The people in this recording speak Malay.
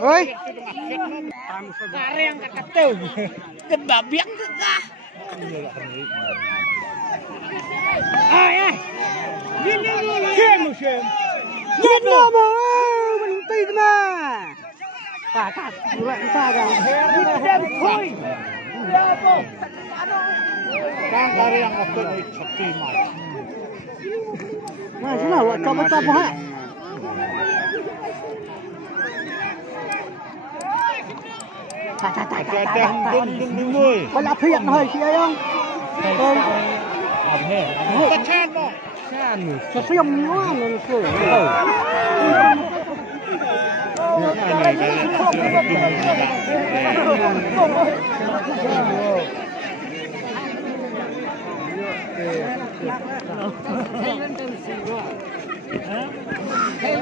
Oi. Kareng kata tuh. Kebabiak kah? Ai. Xem. Nhìn nó mà mình tin mà. Cả lại ta cả. Xem thôi. Đang kareng kata ni seperti mas. Nah, sini lah coba ha. Đừng nuôi. Có là phiền hơi chị ấy không? Ta chan mo. Sao xiêm nữa nó sửa. Hey,